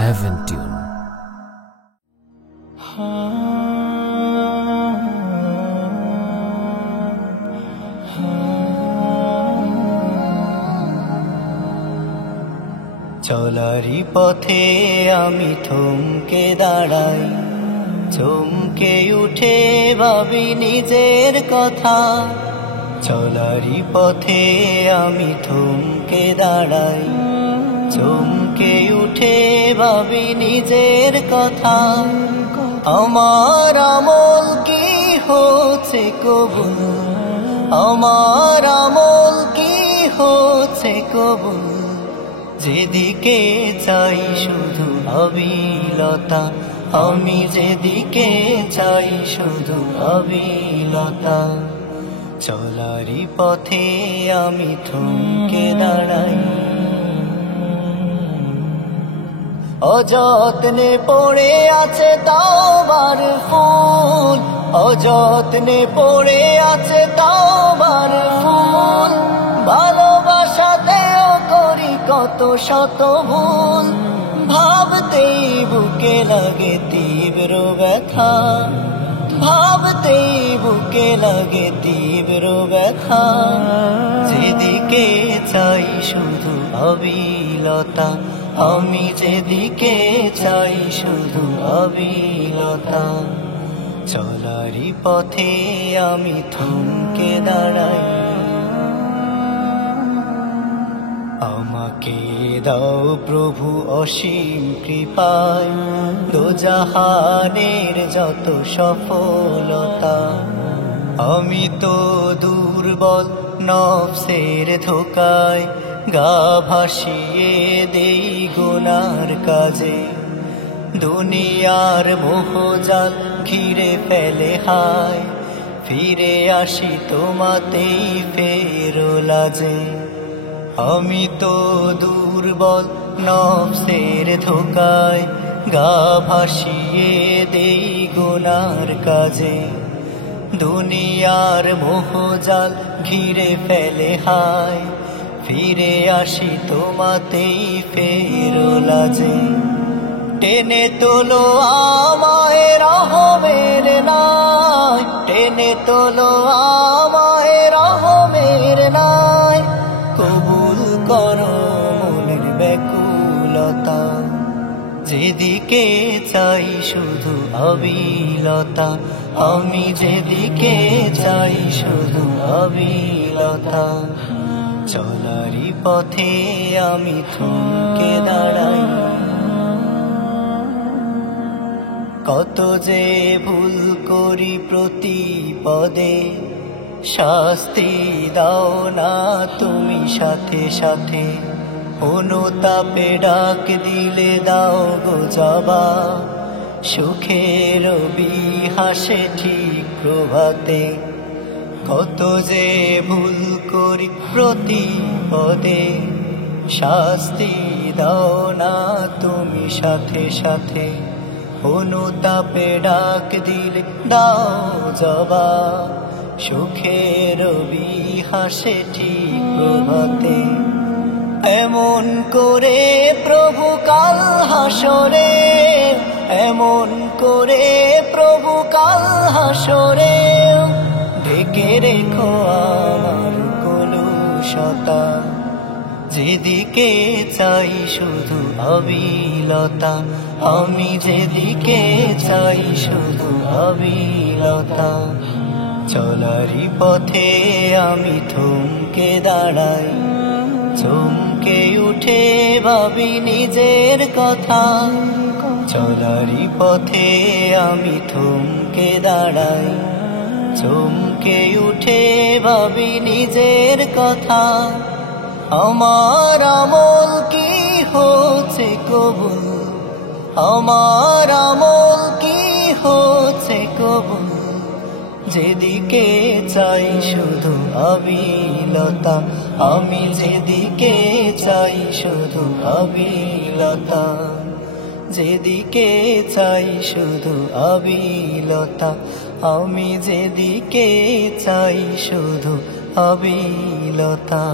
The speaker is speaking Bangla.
Heaven Tune. চলারি পথে আমি থমকে দাঁড়াই, চমকে উঠে ভাবি নিজের কথা। চলারি পথে আমি থমকে দাঁড়াই, চমকে উঠে ভাবি নিজের কথা। আমার আমল কি হচ্ছে কবুল, আমার আমল কি হচ্ছে কবুল। যেদিকে চাই শুধু অবিলতা, আমি যেদিকে চাই শুধু অবিলতা। চলারি পথে আমি থমকে দাঁড়াই, অযত্নে পড়ে আছে তাওবার ফুল, অযত্নে পড়ে আছে তাওবার ফুল। ভালোবাসাতেও করি কত শত ভুল, ভাবতেই বুকে লাগে তীব্র ব্যথা, ভাবতেই বুকে লাগে তীব্র ব্যথা। যেদিকে চাই শুধু অবিলতা, আমি যেদিকে চাই শুধু অবিলতা। চলারি পথে আমি থমকে দাঁড়াই, আমাকে দাও প্রভু অসীম কৃপায়, দোজাহানের যত সফলতা। আমি তো দুর্বল নফসের ধোকায়, গা ভাসিয়ে দেই গুনার কাজে। দুনিয়ার মোহজাল ঘিরে ফেলে হায়, ফিরে আসি তোমাতেই ফেরো লাজে। আমি তো দুর্বল নফসের ধোকায়, গা ভাসিয়ে দেই গুনার কাজে। দুনিয়ার মোহজাল ঘিরে ফেলে হায়, ফিরে আসি তোমাতেই ফেরো লাজে। টেনে তোলো আমায় রহমের নাই, টেনে তোলো আমায় রহমের নাই। কবুল করো মনের ব্যাকুলতা, যেদিকে চাই শুধু অবিলতা, আমি যেদিকে চাই শুধু অবিলতা। চলারি পথে আমি থমকে দাঁড়াই, কত যে ভুল করি প্রতি পদে। শাস্তি দাও না তুমি সাথে সাথে, অনুতাপে ডাক দিলে দাও গো জবাব। সুখের বিহাসে ঠিক প্রভাতে, কত যে ভুল করি প্রতি পদে। শাস্তি দাও না তুমি সাথে সাথে, অনুতাপে ডাক দিলে দাও জবাব। সুখের বিহাসে ঠিক প্রভাতে, এমন করে প্রভু কাল হাসরে, এমন করে প্রভু কাল হাসরে। ঢেকে রেখো আমার কলুষতা, যেদিকে চাই শুধু অবিলতা, আমি যেদিকে চাই শুধু অবিলতা। চলারি পথে আমি থমকে দাঁড়াই, চমকে উঠে ভাবি নিজের কথা। চলারি পথে আমি থমকে দাঁড়াই, চমকে উঠে ভাবি নিজের কথা। আমার আমল কি হচ্ছে কবুল, আমার আমল কি হচ্ছে কবুল। যেদিকে চাই শুধু অবিলতা, আমি যেদিকে চাই শুধু অবিলতা। যেদিকে চাই শুধু অবিলতা, আমি যেদিকে চাই শুধু অবিলতা।